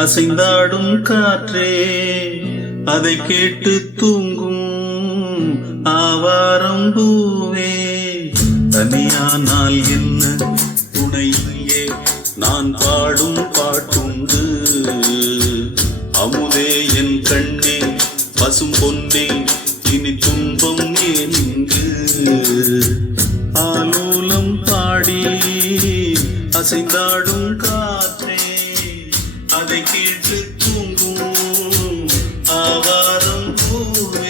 அசைந்தாடும் காற்றே அதை கேட்டு தூங்கும் ஆவாரம் பூவே. தனியானால் என்ன துணை இங்கே நான் பாடும் பாட்டுண்டு. அமுதே என் கண்ணே பசும் பொன்னே இனி துன்பம் ஏன் இங்கு. ஆலோலம் பாடி அசைந்தாடும் காற்றே அதை கேட்டு தூங்கும் ஆவாரம் பூவே.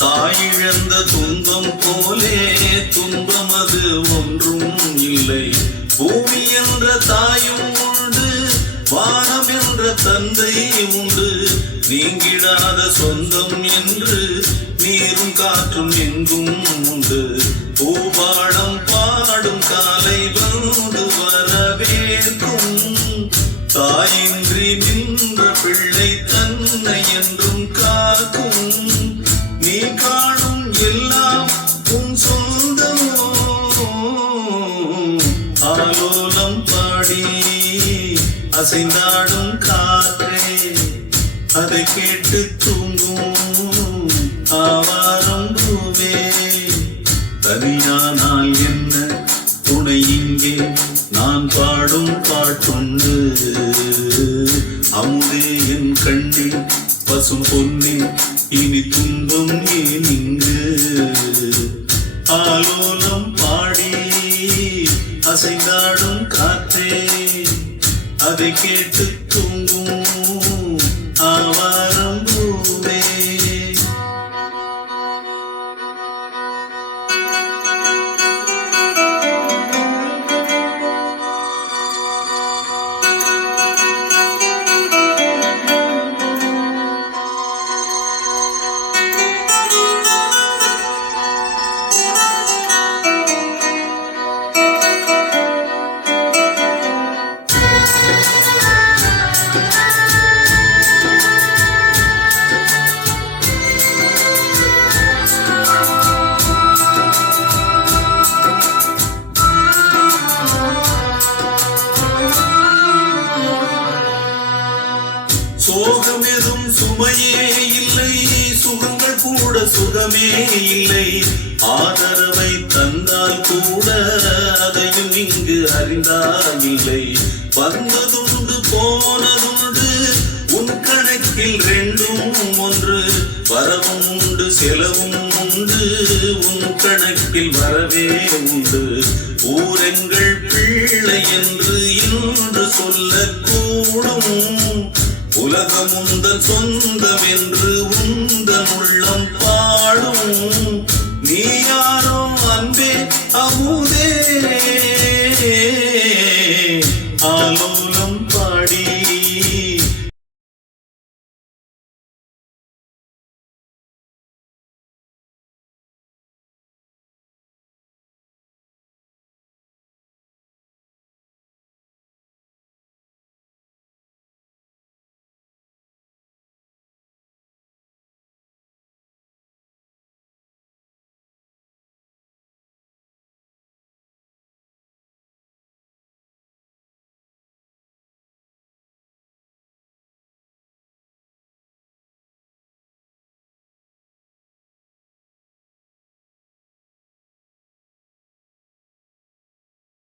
தாயிழந்த துன்பம் போலே துன்பம் அது ஒன்றும் இல்லை. பூமி என்ற தாயும் உண்டு, வானம் என்ற தந்தை உண்டு. நீங்கிடாத சொந்தம் என்று நீரும் காற்றும் எங்கும் உண்டு. பூபாடம் பாடும் காலை வந்து வரவேற்கும். தாயின்றி நின்ற பிள்ளை தன்னை என்றும் காக்கும். நீ காணும் எல்லாம் உன் சொந்தமோ. ஆலோலம் பாடி அசைந்தாடும் காற்றே அதை கேட்டு தூங்கும் ஆவாரம் பூவே. தனியானால் என்ன துணை இங்கே நான் பாடும் பாட்டுண்டு. அமுதே என் கண்ணே பசும் பொன்னே இனி துன்பம் ஏன் இங்கு. ஆலோலம் பாடி அசைந்தாடும் காற்றே அதை கேட்டு தூங்கும் ஆவாரம் பூவே. சோகம் எதும் சுமையே இல்லை, சுகங்கள் கூட சுகமே இல்லை. ஆதரவை தந்தால் கூட அதையும் இங்கு அறிந்தால் இல்லை. வந்ததுண்டு போனதுண்டு உன் கணக்கில் ரெண்டும் ஒன்று. வரவும் உண்டு செலவும் உண்டு உன் கணக்கில் வரவே உண்டு. ஊரெங்கள் பிள்ளை என்று இன்று சொல்லக்கூடும். உலகம் உந்தன் சொந்தம் என்று உந்தன் உள்ளம் பாடும். நீ யாரோ அன்பே அமுதே.